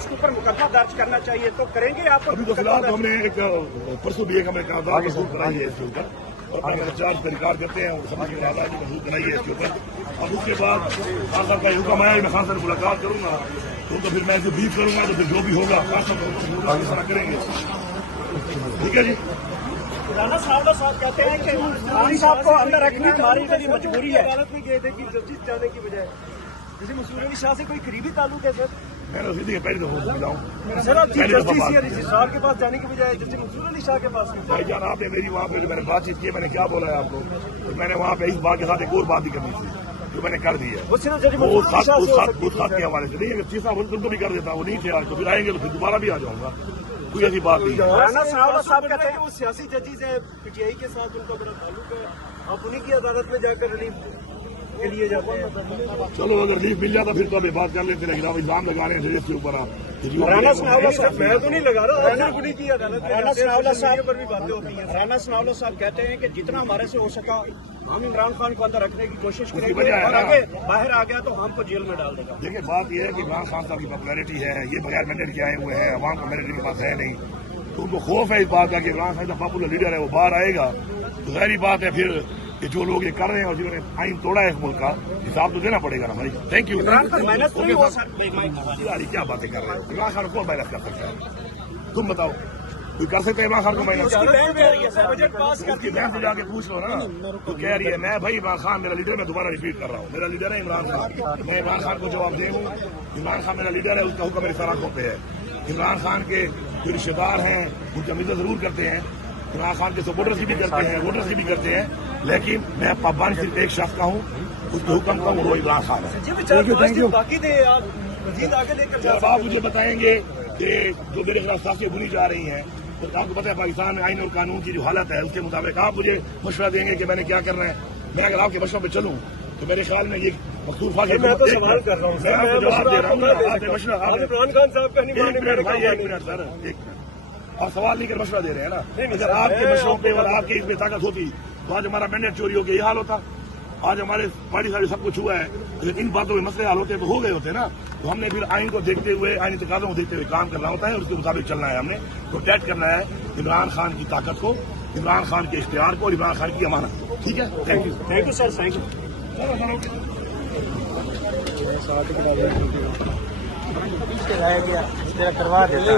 اس کے اوپر مقدمہ درج کرنا چاہیے تو کریں گے آپ؟ ابھی تو فی الحال تو ہم نے ایک پرسوں بھی ایک ہمیں کہا تھا محسوس کرائی ہے اس کے اوپر، اور اپنے چارج طریقار کرتے ہیں اور سمجھ کے بعد محسوس کرائی ہے اس کے اوپر، اور اس کے بعد خان صاحب کا حکم آیا میں خان صاحب سے ملاقات کروں گا تو پھر میں اسے بیف کروں گا تو پھر جو بھی ہوگا خان صاحب اس طرح کریں گے. ٹھیک ہے جی. رانا صاحب کہتے ہیں کہ خان صاحب کو اندر رکھنا ہماری اتنی مجبوری ہے. عدالت میں گئے تھے کہ جسٹس جانے کی بجائے جیسے مسرور علی شاہ سے کوئی قریبی تعلق ہے سر؟ میں نے سیدھی پہلی دفعہ سمجھا ہوں سر آپ چیف جسٹس یا رجسٹرار کے پاس جانے کی بجائے جسٹس مسرور علی شاہ کے پاس بھائی جان آپ نے میری وہاں پہ جو میں نے بات چیت کی میں نے کیا بولا ہے آپ کو، تو میں نے وہاں پہ اس بات کے ساتھ ایک اور بات بھی کرنی تھی جو میں نے کر دی ہے وہ صرف جج مسرور علی شاہ سے ہو سکتی اس خط کے حوالے سے نہیں. اگر چیز صاحب ان کو بھی کر دیتا وہ نہیں تھے آج تو پھر آئیں گے تو پھر دوبارہ بھی آ جاؤں گا، کوئی ایسی بات نہیں ہے. رانا صاحب کہتے ہیں کہ وہ سیاسی ججز ہیں پی ٹی آئی کے ساتھ ان کا بڑا تعلق ہے، آپ انہیں کی عدالت میں جا کر ریلیف کے لیے جاتے ہیں. چلو اگر ریلیف مل جاتا پھر تو ابھی بات کر لیتے لیکن آپ الزام لگا رہے ہیں اس کے اوپر آپ. رانا صاحب میں تو نہیں لگا رہا آپ انہیں کی عدالت میں رانا صاحب پر بھی باتیں ہوتی ہیں. رانا صاحب کہتے ہیں کہ جتنا ہمارے سے ہو سکا ہم عمران خان کو اندر رکھنے کی کوشش کریں گے اور آگے باہر آ گیا تو ہم کو جیل میں ڈال دے گا. دیکھیں بات یہ ہے کہ عمران خان صاحب کی پاپولیرٹی ہے، یہ بغیر مینڈیٹ کے آئے ہوئے ہیں، عوام کو مینڈیٹ کے پاس ہے نہیں، تو ان کو خوف ہے اس بات کا کہ عمران خان کا پاپولر لیڈر ہے وہ باہر آئے گا تو ظاہری بات ہے پھر کہ جو لوگ یہ کر رہے ہیں اور جنہوں نے آئین توڑا ہے اس ملک کا حساب تو دینا پڑے گا نا بھائی. Thank you. کیا باتیں کر رہے ہیں؟ عمران خان کو محنت کر سکتا ہے؟ تم بتاؤ کوئی کر سکتے ہیں عمران خان کو محنت؟ بجٹ پاس اس کی بہن سے جا کے پوچھ لو نا تو کہہ رہی ہے میں بھائی عمران خان میرا لیڈر، میں دوبارہ ریپیٹ کر رہا ہوں میرا لیڈر ہے عمران خان، میں عمران خان کو جواب دے ہوں. عمران خان میرا لیڈر ہے، اس کا حکم میری سراخوں پہ ہے. عمران خان کے جو رشتے دار ہیں ان کی عزت ضرور کرتے ہیں، عمران خان کے سپورٹرز بھی کرتے ہیں، ووٹرز بھی کرتے ہیں، لیکن میں پابند صرف ایک شخص کا ہوں، اس کے حکم کا وہ عمران خان ہے. باقی تھے آج مزید آگے لے کر جا جب آپ مجھے بتائیں گے کہ جو میرے خلاف سازشیں بنی جا رہی ہیں تو آپ کو پتہ ہے پاکستان میں آئین اور قانون کی جو حالت ہے اس کے مطابق آپ مجھے مشورہ دیں گے کہ میں نے کیا کرنا ہے. میں اگر آپ کے مشورے پہ چلوں تو میرے خیال میں یہ مقصود فاضل میں تو سوال کر رہا ہوں میں آپ کو جواب دے رہا ہوں. آپ نے مشورہ آپ عمران خان صاحب کا نہیں مانے میرے بھائی ایک منٹ سر ایک منٹ اور سوال لے کر مشورہ دے رہے ہیں نا. اگر آپ کے مشوروں پہ اور آپ کی اس میں طاقت ہوتی تو آج ہمارا مینڈیٹ چوری ہو کے یہ حال ہوتا. آج ہمارے پارٹی سارے سب کچھ ہوا ہے، اگر ان باتوں میں مسئلے حل ہوتے تو ہو گئے ہوتے نا. تو ہم نے پھر آئین کو دیکھتے ہوئے آئینی تقاضوں کو دیکھتے ہوئے کام کرنا ہوتا ہے اور اس کے مطابق چلنا ہے. ہم نے پروٹیکٹ کرنا ہے عمران خان کی طاقت کو، عمران خان کے اختیار کو اور عمران خان کی امانت کو. ٹھیک ہے. Thank you sir. Thank you. کروا دیتا